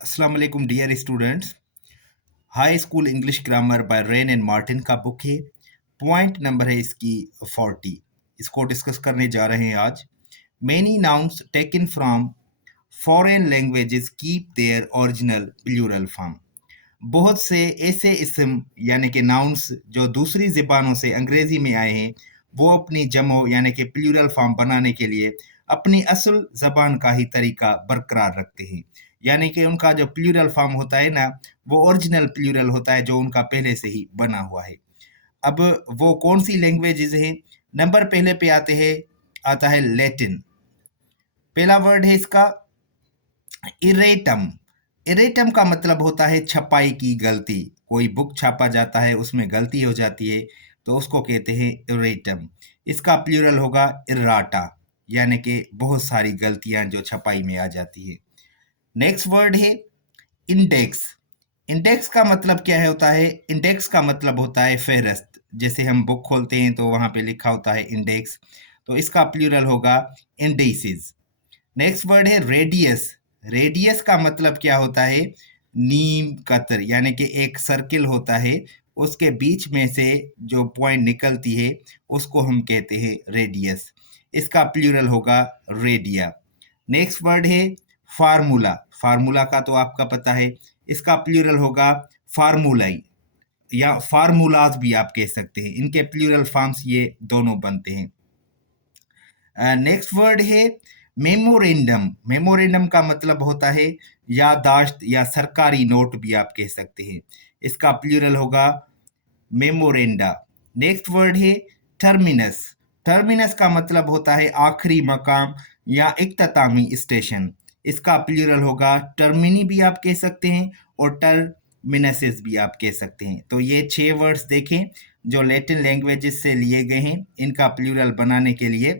अस्सलाम वालेकुम dear students. High school English grammar by Wren and Martin का book है। पॉइंट नंबर है इसकी 40। इसको डिस्कस करने जा रहे हैं आज। Many nouns taken from foreign languages keep their original plural form. बहुत से ऐसे इस्म यानी कि नाउन्स जो दूसरी ज़बानों से अंग्रेज़ी में आए हैं, वो अपनी जमो यानी कि प्लूरल फॉर्म बनाने के लिए अपनी असल ज़बान का ही तरीका बरकरार रखते हैं। यानी कि उनका जो प्लूरल फॉर्म होता है ना, वो ओरिजिनल प्लूरल होता है जो उनका पहले से ही बना हुआ है। अब वो कौन सी लैंग्वेजेस हैं? नंबर पहले पे आता है लैटिन। पहला वर्ड है इसका इरेटम। इरेटम का मतलब होता है छपाई की गलती। कोई बुक छापा जाता है, उसमें गलती हो जाती है, तो उसको कहते हैं इरेटम। इसका प्लूरल होगा इराटा, यानी कि बहुत सारी गलतियां जो छपाई में आ जाती है। नेक्स्ट वर्ड है इंडेक्स। इंडेक्स का मतलब क्या है होता है? इंडेक्स का मतलब होता है फेहरिस्त। जैसे हम बुक खोलते हैं तो वहां पे लिखा होता है इंडेक्स, तो इसका प्लूरल होगा इंडेसिस। नेक्स्ट वर्ड है रेडियस। रेडियस का मतलब क्या होता है? नीम कतर, यानी कि एक सर्किल होता है, उसके बीच में से जो पॉइंट निकलती है उसको हम कहते हैं रेडियस। इसका प्लूरल होगा रेडिया। नेक्स्ट वर्ड है फार्मूला। फार्मूला का तो आपका पता है, इसका प्लूरल होगा फार्मूलाई, या फार्मूलाज भी आप कह सकते हैं। इनके प्लूरल फॉर्म्स ये दोनों बनते हैं। नेक्स्ट वर्ड है मेमोरेंडम। मेमोरेंडम का मतलब होता है याददाश्त या सरकारी नोट भी आप कह सकते हैं। इसका प्लूरल होगा मेमोरेंडा। नेक्स्ट वर्ड है टर्मिनस। टर्मिनस का मतलब होता है आखिरी मकाम या इख्तितामी स्टेशन। इसका प्लूरल होगा टर्मिनी भी आप कह सकते हैं और टर्मिनसेस भी आप कह सकते हैं। तो ये 6 वर्ड्स देखें जो लैटिन लैंग्वेजेस से लिए गए हैं। इनका प्लूरल बनाने के लिए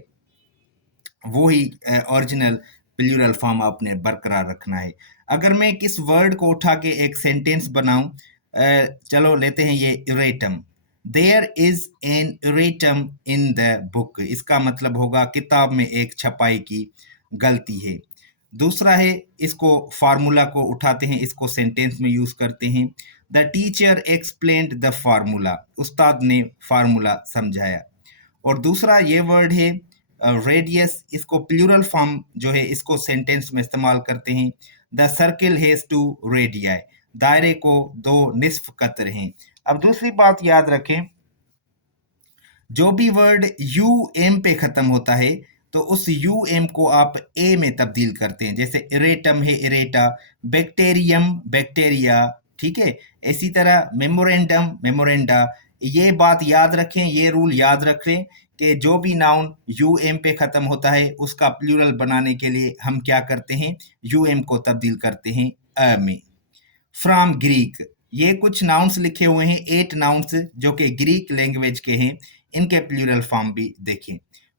वो ही ओरिजिनल प्लूरल फॉर्म आपने बरकरार रखना है। अगर मैं किस वर्ड को उठा के एक सेंटेंस बनाऊं, चलो लेते हैं ये erratum. There is an erratum in the book. इसका मतलब होगा किताब में एक छपाई की गलती है। दूसरा है, इसको फार्मूला को उठाते हैं, इसको सेंटेंस में यूज करते हैं। The teacher explained the formula. उस्ताद ने फार्मूला समझाया। और दूसरा ये वर्ड है रेडियस। इसको प्लूरल फॉर्म जो है इसको सेंटेंस में इस्तेमाल करते हैं। The circle has two radii. दायरे को 2 निस्फ कतर हैं। अब दूसरी बात याद रखें, जो भी वर्ड यू एम पे खत्म होता है तो उस यू एम को आप ए में तब्दील करते हैं। जैसे इरेटम है इरेटा, बैक्टीरियम बैक्टीरिया, ठीक है। इसी तरह मेमोरेंडम मेमोरेंडा। ये बात याद रखें, ये रूल याद रखें कि जो भी नाउन यू एम पे खत्म होता है उसका प्लूरल बनाने के लिए हम क्या करते हैं? यू एम को तब्दील करते हैं अ में। From Greek. ये कुछ नाउन्स लिखे हुए हैं, 8 नाउन्स जो कि ग्रीक लैंग्वेज के हैं। इनके प्लूरल फॉर्म भी देखें।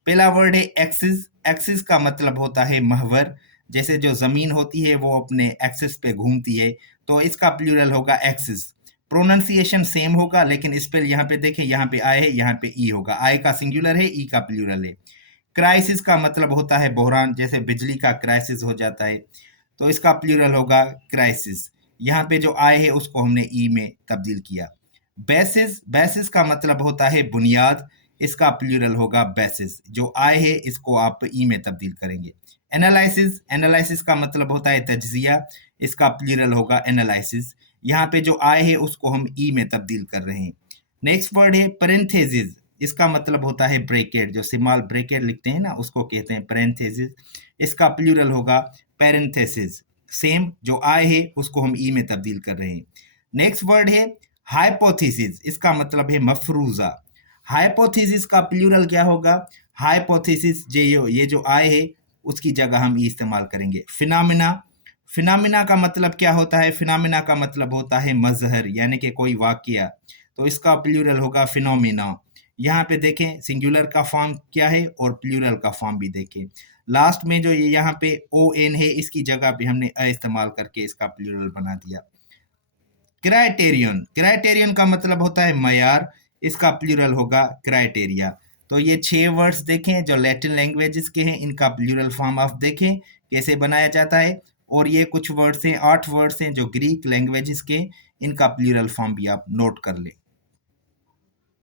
पहला वर्ड है एक्सिस। एक्सिस का मतलब होता है महवर। जैसे जो जमीन होती है वो अपने एक्सिस पे घूमती है, तो इसका प्लूरल होगा एक्सिस। प्रोनाउंसिएशन सेम होगा, लेकिन स्पेल यहाँ पे देखें, यहाँ पे आई है, यहाँ पे ई होगा। आई का सिंगुलर है, ई का प्लूरल है। क्राइसिस का मतलब होता है बहरान। जैसे बिजली का क्राइसिस हो जाता है, तो इसका प्लूरल होगा क्राइसिस। यहाँ पे जो आई है उसको हमने ई में तब्दील किया। बेसिस। बेसिस का मतलब होता है बुनियाद। इसका प्लूरल होगा बेसिस। जो आई है इसको आप ई में तब्दील करेंगे। एनालिसिस। एनालिसिस का मतलब होता है तज्जिया। इसका प्लूरल होगा एनालिसिस। यहाँ पे जो आई है उसको हम ई में तब्दील कर रहे हैं। नेक्स्ट वर्ड है पैरेंथेसिस। इसका मतलब होता है ब्रैकेट। जो स्मॉल ब्रैकेट लिखते हैं ना, उसको कहते हैं पैरेंथेसिस। इसका प्लूरल होगा पैरेंथेसिस। सेम जो आई है उसको हम ई में तब्दील कर रहे हैं। नेक्स्ट वर्ड है हाइपोथेसिस। इसका मतलब है मफरूजा। हाइपोथेसिस का प्लूरल क्या होगा? हाइपोथेसिस। ये जो आई है उसकी जगह हम ई इस्तेमाल करेंगे। फिनोमिना। फिनोमिना का मतलब क्या होता है? फिनोमिना का मतलब होता है मजहर, यानी कि कोई वाकया। तो इसका प्लूरल होगा फिनोमिना। यहाँ पे देखें सिंगुलर का फॉर्म क्या है और प्लूरल का फॉर्म भी देखें। लास्ट में जो ये यहाँ पे ओ एन है, इसकी जगह पे हमने अ इस्तेमाल करके इसका प्लूरल बना दिया। क्राइटेरियन। क्राइटेरियन का मतलब होता है मयार। इसका प्लूरल होगा क्राइटेरिया। तो ये 6 वर्ड्स देखें जो लैटिन लैंग्वेजेस के हैं, इनका प्लूरल फॉर्म आप देखें कैसे बनाया जाता है। और ये कुछ वर्ड्स हैं, 8 वर्ड्स हैं जो ग्रीक लैंग्वेजेस के, इनका प्लूरल फॉर्म भी आप नोट कर लें।